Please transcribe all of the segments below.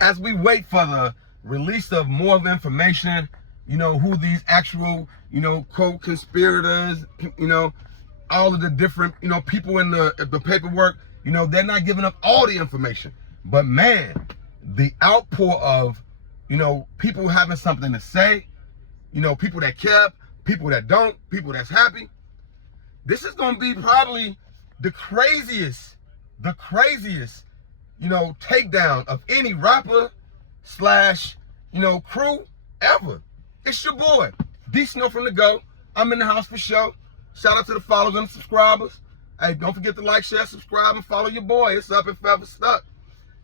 as we wait for the release of more of information, who these actual, quote, conspirators, all of the different, people in the paperwork, they're not giving up all the information. But man, the outpour of, people having something to say, people that care, people that don't, people that's happy. This is going to be probably the craziest, takedown of any rapper / crew ever. It's your boy, D Snow from the Go. I'm in the house for show. Shout out to the followers and the subscribers. Hey, don't forget to like, share, subscribe, and follow your boy. It's up and forever stuck.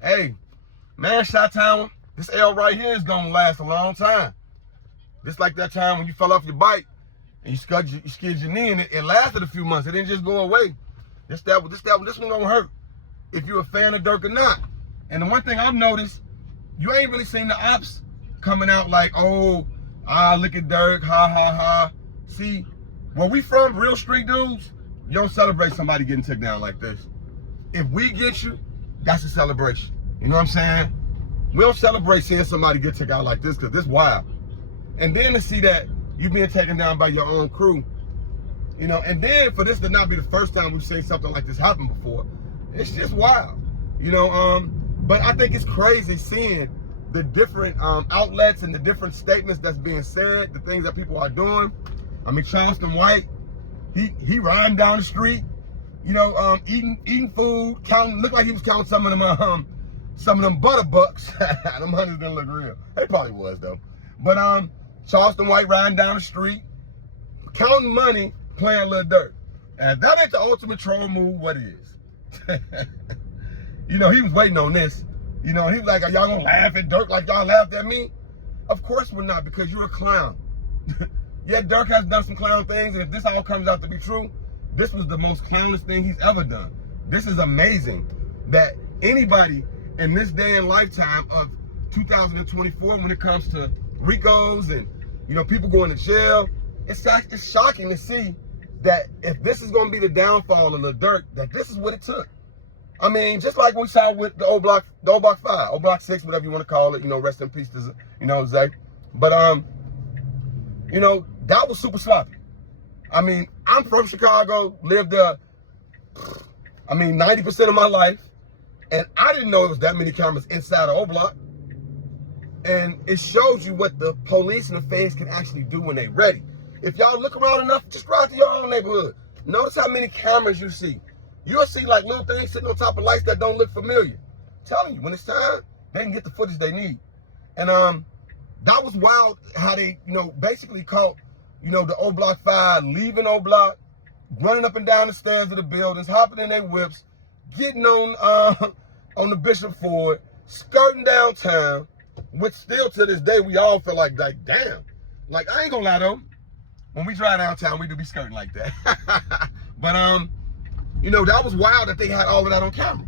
Hey, man, Chi-Town, this L right here is going to last a long time. Just like that time when you fell off your bike and you skid your knee, and it lasted a few months. It didn't just go away. This one gonna hurt if you're a fan of Durk or not. And the one thing I've noticed, you ain't really seen the ops coming out like, oh, look at Durk, ha, ha, ha. See, where we from, real street dudes, you don't celebrate somebody getting took down like this. If we get you, that's a celebration. You know what I'm saying? We don't celebrate seeing somebody get took out like this because this wild. And then to see that you being taken down by your own crew, and then for this to not be the first time we've seen something like this happen before, it's just wild, but I think it's crazy seeing the different outlets and the different statements that's being said, the things that people are doing. I mean, Charleston White, he riding down the street, eating food, looked like he was counting some of them butter bucks. Them hundreds didn't look real. They probably was though. But Charleston White riding down the street, counting money, playing Lil Durk. And that ain't the ultimate troll move, what it is. He was waiting on this. He was like, are y'all gonna laugh at Durk like y'all laughed at me? Of course we're not, because you're a clown. Yeah, Durk has done some clown things, and if this all comes out to be true, this was the most clownish thing he's ever done. This is amazing that anybody in this day and lifetime of 2024, when it comes to Ricos and people going to jail, it's shocking to see that if this is going to be the downfall of the Durk, that this is what it took. I mean, just like we saw with the old block 5, old block 6, whatever you want to call it, rest in peace to Zay. But that was super sloppy. I mean, I'm from Chicago, lived there 90% of my life, and I didn't know there was that many cameras inside of old block. And it shows you what the police and the feds can actually do when they're ready. If y'all look around enough, just ride to your own neighborhood. Notice how many cameras you see. You'll see like little things sitting on top of lights that don't look familiar. I'm telling you, when it's time, they can get the footage they need. And that was wild how they, basically caught, the old block 5 leaving old block, running up and down the stairs of the buildings, hopping in their whips, getting on the Bishop Ford, skirting downtown. Which still to this day, we all feel like damn. Like, I ain't gonna lie though. When we drive downtown, we do be skirting like that. But, that was wild that they had all of that on camera.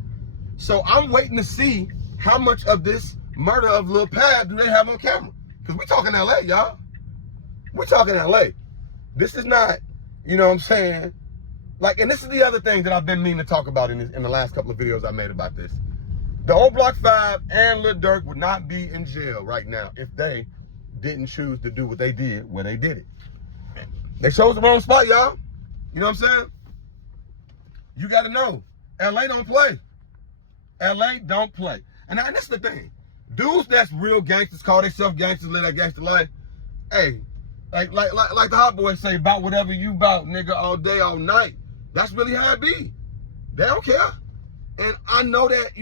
So I'm waiting to see how much of this murder of Lil Pad do they have on camera. Because we talking LA, y'all. We're talking LA. This is not, what I'm saying? Like, and this is the other thing that I've been meaning to talk about in the last couple of videos I made about this. The old Block 5 and Lil Durk would not be in jail right now if they didn't choose to do what they did when they did it. They chose the wrong spot, y'all. You know what I'm saying? You got to know, LA don't play. LA don't play. And this is the thing. Dudes that's real gangsters, call themselves gangsters, live that gangster life. Hey, like the hot boys say, about whatever you about, nigga, all day, all night. That's really how it be. They don't care. And I know that,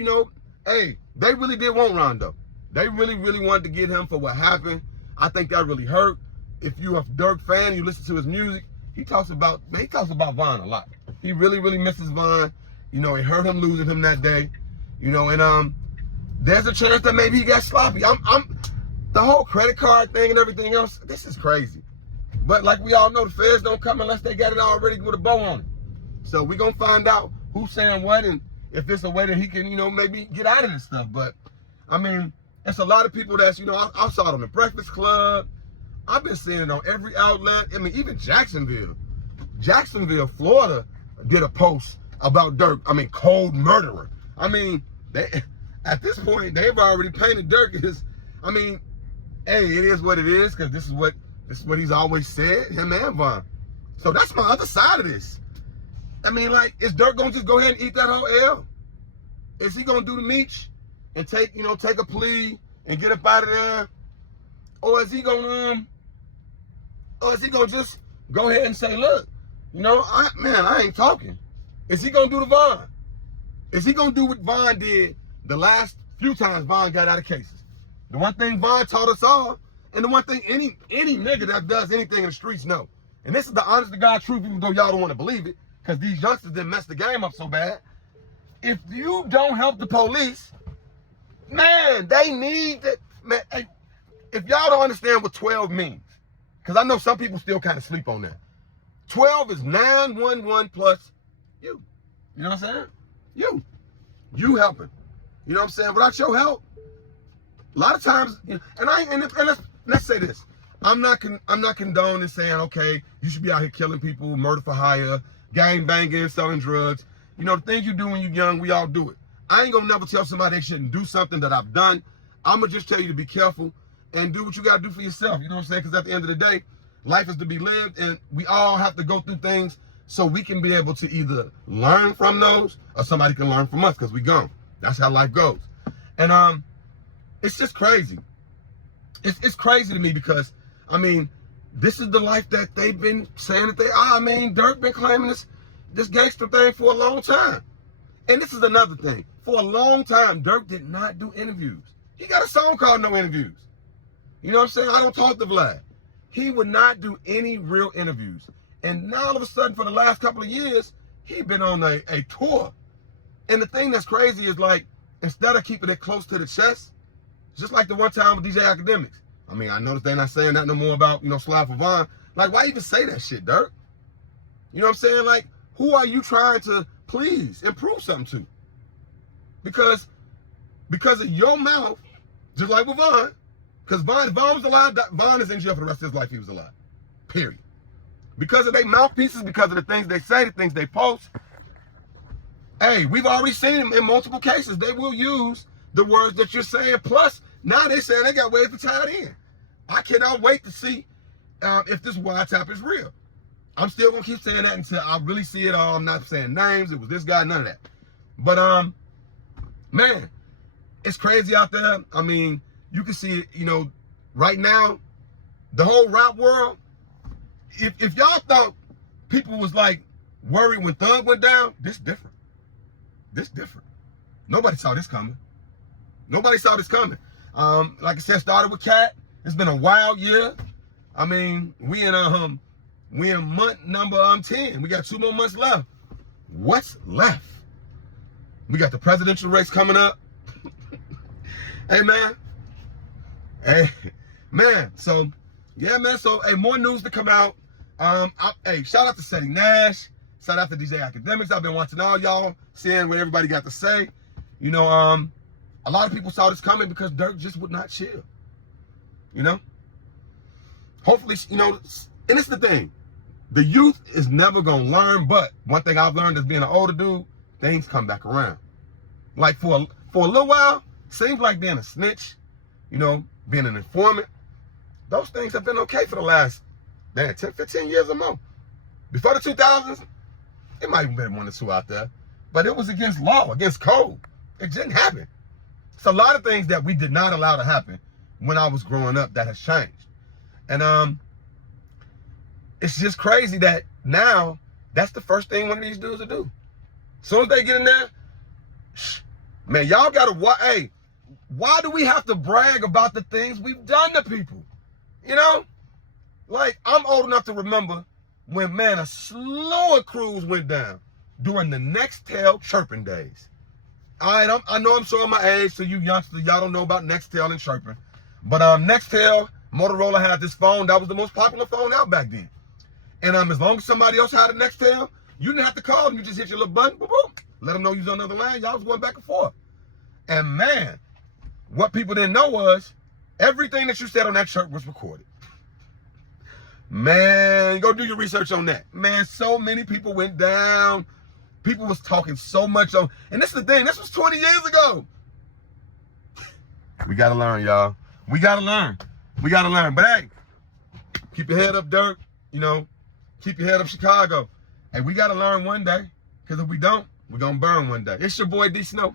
hey, they really did want Rondo. They really, really wanted to get him for what happened. I think that really hurt. If you're a Durk fan, you listen to his music, he talks about Vaughn a lot. He really, really misses Vaughn. It hurt him losing him that day. And there's a chance that maybe he got sloppy. The whole credit card thing and everything else, this is crazy. But like we all know, the feds don't come unless they got it already with a bow on it. So we're going to find out who's saying what and if it's a way that he can, maybe get out of this stuff. But, it's a lot of people that's, I saw it on the Breakfast Club. I've been seeing it on every outlet. Even Jacksonville, Florida did a post about Durk. Cold murderer. at this point, they've already painted Durk as, I mean, hey, it is what it is, because this is what he's always said, him and Von. So that's my other side of this. I mean, like, is Durk gonna just go ahead and eat that whole L? Is he gonna do the meech and take a plea and get up out of there? Or is he gonna just go ahead and say, look, I ain't talking. Is he gonna do the Von? Is he gonna do what Von did the last few times Von got out of cases? The one thing Von taught us all, and the one thing any nigga that does anything in the streets know, and this is the honest to God truth, even though y'all don't want to believe it, because these youngsters didn't mess the game up so bad. If you don't help the police, man, they need that. Man, hey, if y'all don't understand what 12 means, because I know some people still kind of sleep on that. 12 is 911 plus you. You know what I'm saying? You helping. You know what I'm saying? Without your help, a lot of times, and let's say this. I'm not condoning saying, okay, you should be out here killing people, murder for hire, gang banging, selling drugs. The things you do when you're young, we all do it. I ain't gonna never tell somebody they shouldn't do something that I've done. I'm gonna just tell you to be careful and do what you gotta do for yourself. You know what I'm saying? Because at the end of the day, life is to be lived, and we all have to go through things so we can be able to either learn from those or somebody can learn from us, because we gone. That's how life goes. And it's just crazy. It's crazy to me because, I mean, this is the life that they've been saying that they are. I mean, Durk been claiming this gangster thing for a long time. And this is another thing. For a long time, Durk did not do interviews. He got a song called No Interviews. You know what I'm saying? I don't talk to Vlad. He would not do any real interviews. And now all of a sudden, for the last couple of years, he's been on a tour. And the thing that's crazy is, like, instead of keeping it close to the chest, just like the one time with DJ Academics. I mean, I noticed they're not saying that no more about, Slide for Von. Like, why even say that shit, Durk? You know what I'm saying? Like, who are you trying to please and prove something to? Because of your mouth, just like with Von, because Von was alive, Von is in jail for the rest of his life. He was alive. Period. Because of their mouthpieces, because of the things they say, the things they post. Hey, we've already seen them in multiple cases. They will use the words that you're saying. Plus, now they're saying they got ways to tie it in. I cannot wait to see if this wiretap is real. I'm still going to keep saying that until I really see it all. I'm not saying names. It was this guy, none of that. But, man, it's crazy out there. I mean, you can see it, right now, the whole rap world, if y'all thought people was, like, worried when Thug went down, this different. This different. Nobody saw this coming. Nobody saw this coming. Like I said, started with Cat. It's been a wild year. I mean, we in month number 10. We got 2 more months left. What's left? We got the presidential race coming up. Hey, man. Hey, man. So, yeah, man. So, hey, more news to come out. Hey, shout out to Seti Nash. Shout out to DJ Academics. I've been watching all y'all, seeing what everybody got to say. A lot of people saw this coming because Durk just would not chill. Hopefully, and it's the thing. The youth is never going to learn, but one thing I've learned as being an older dude, things come back around. Like for a little while, seems like being a snitch, being an informant, those things have been okay for the last, 10, 15 years or more. Before the 2000s, it might have been 1 or 2 out there, but it was against law, against code. It didn't happen. It's a lot of things that we did not allow to happen when I was growing up that has changed. And it's just crazy that now that's the first thing one of these dudes will do. As soon as they get in there, man, y'all gotta, hey, why do we have to brag about the things we've done to people? Like, I'm old enough to remember when, man, a slew of crews went down during the Nextel chirping days. All right, I know I'm showing my age, so you youngsters, y'all don't know about Nextel and chirping. But Nextel, Motorola had this phone. That was the most popular phone out back then. And as long as somebody else had a Nextel, you didn't have to call them. You just hit your little button, boom, boom. Let them know you was on another line. Y'all was going back and forth. And, man, what people didn't know was everything that you said on that chirp was recorded. Man, go do your research on that. Man, so many people went down. People was talking so much on, and this is the thing, this was 20 years ago. We gotta learn, y'all. We gotta learn. We gotta learn. But hey, keep your head up, Durk. You know, keep your head up, Chicago. Hey, we gotta learn one day. Because if we don't, we're gonna burn one day. It's your boy D Snow.